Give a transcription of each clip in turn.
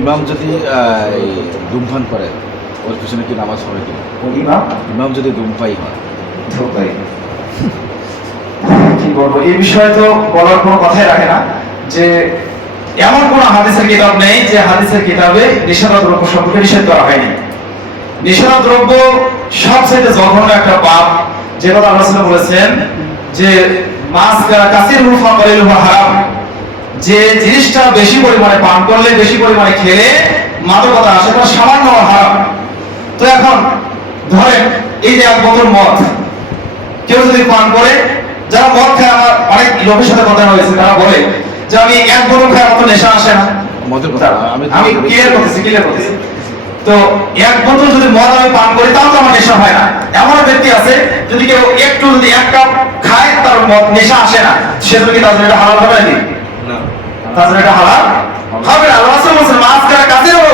ইমাম যদি ধূমপান করে ওর পিছনে কি নামাজ হবে কিনা? ইমাম যদি ধূমপাই হয়, কি বলবো এই বিষয়ে তো বলার কোনো কথাই রাখে না যে এমন কোন হাদিসের কিতাব নেই যে হাদিসের কিতাবে নিষিদ্ধ দ্রব্য সম্পর্কে নিষেধ করা হয়নি। নিষিদ্ধ দ্রব্য সবচেয়ে জঘন্য একটা পাপ, যে কথা আল্লাহ রাসূল বলেছেন যে মাস কাসিরুহু ফাকালিলুহু হারাম, যে জিনিসটা বেশি পরিমাণে পান করলে, বেশি পরিমাণে খেলে মাদকতা আসে, তা সামান্য হারাম। তো এখন ধরেন এই যে এক বোতল মদ কেউ যদি পান করে, যারা মদ খায়, আমার অনেক লোকের সাথে কথা হয়েছে, তারা বলে যে আমি এক বোতল খাই আমার তো নেশা আসে না। মদের কথা আমি ক্লিয়ার করতেছি। তো এক বোতল যদি মদ আমি পান করি তাও তো আমার নেশা হয় না। এমন ব্যক্তি আছে যদি কেউ একটু যদি এক কাপ খায় তার মদ নেশা আসে না, সে কি তার জন্য এটা হালাল হবে নাকি? না, তার জন্য এটা হালাল হবে না। আল্লাহ রাসূল বলেছেন মাছ কারা কাছেও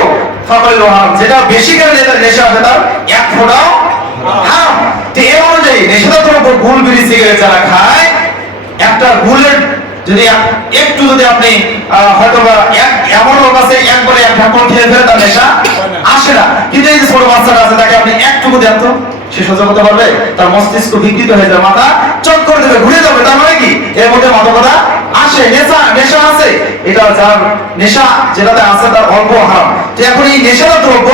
ফাকালিল হারাম, যেটা বেশি করে যেটা নেশা আসে তার এক ফোঁটাও হারাম। তো এই অনুযায়ী নেশাদার দ্রব্য গুল, বিড়ি, সিগারেট যারা খায়, একটা গুলের যদি একটু যদি আপনি হয়তো এমন লোক আছে একবারে এক ঢাকন খেয়ে ফেলে তার নেশা আসে না, কিন্তু এই যে ছোট বাচ্চাটা আছে তাকে আপনি একটুকু দেন তো, সে সহ্য করতে পারবে? তার মস্তিষ্ক বিকৃত হয়ে যাবে, মাথা চট করে দেবে, ঘুরে যাবে। তার মানে কি এর মধ্যে মাদকতা আসে, নেশা আছে। এটা যার নেশা যেটাতে আছে তার অল্প হারাম। তো এখন এই নেশার দ্রব্য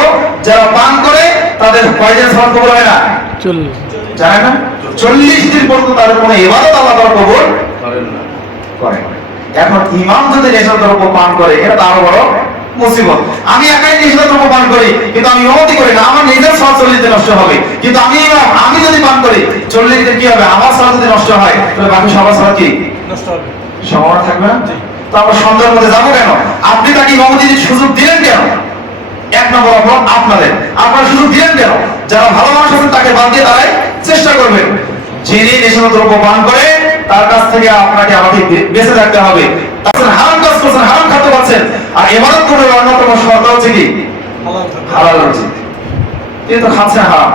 যারা পান করে তাদের কয়দিন সালাত কবুল হয় না? 40 জানেন না? 40 দিন পর্যন্ত তাদের কোনো ইবাদত আল্লাহ তাআলা কবুল করেন না। এখন ইমাম যদি নেশার দ্রব্য পান করে, এটা আরো বড় মুসিবত। আমি একাই নেশার দ্রব্য পান করি কিন্তু আমি ইমামতি করি না, আমার নিজের সালাত 40 দিন নষ্ট হবে। কিন্তু আমি ইমাম, আমি যদি পান করি 40 দিন কি হবে? আমার সালাত যদি নষ্ট হয় তাহলে বাকি সবার সালাত কি নষ্ট হবে? সম্ভাবনা থাকবে না। তো আমরা সন্দেহের মধ্যে যাবো কেন? আপনি তাকে ইমামতির সুযোগ দিলেন কেন? এক নম্বর অপরাধ আপনারা সুযোগ দিলেন কেন? যারা ভালো মানুষ আছেন তাকে বাদ দিয়ে তারাই চেষ্টা করবেন। যিনি নেশার দ্রব্য পান করে তার কাছ থেকে আমাকে বেঁচে থাকতে হবে। তাছাড়া হারাম কাজ করছেন, হারাম খাদ্য খাচ্ছেন, আর ইবাদত করার অন্যতম শর্ত হচ্ছে কি হালাল রুজি, কিন্তু খাচ্ছেন হারাম।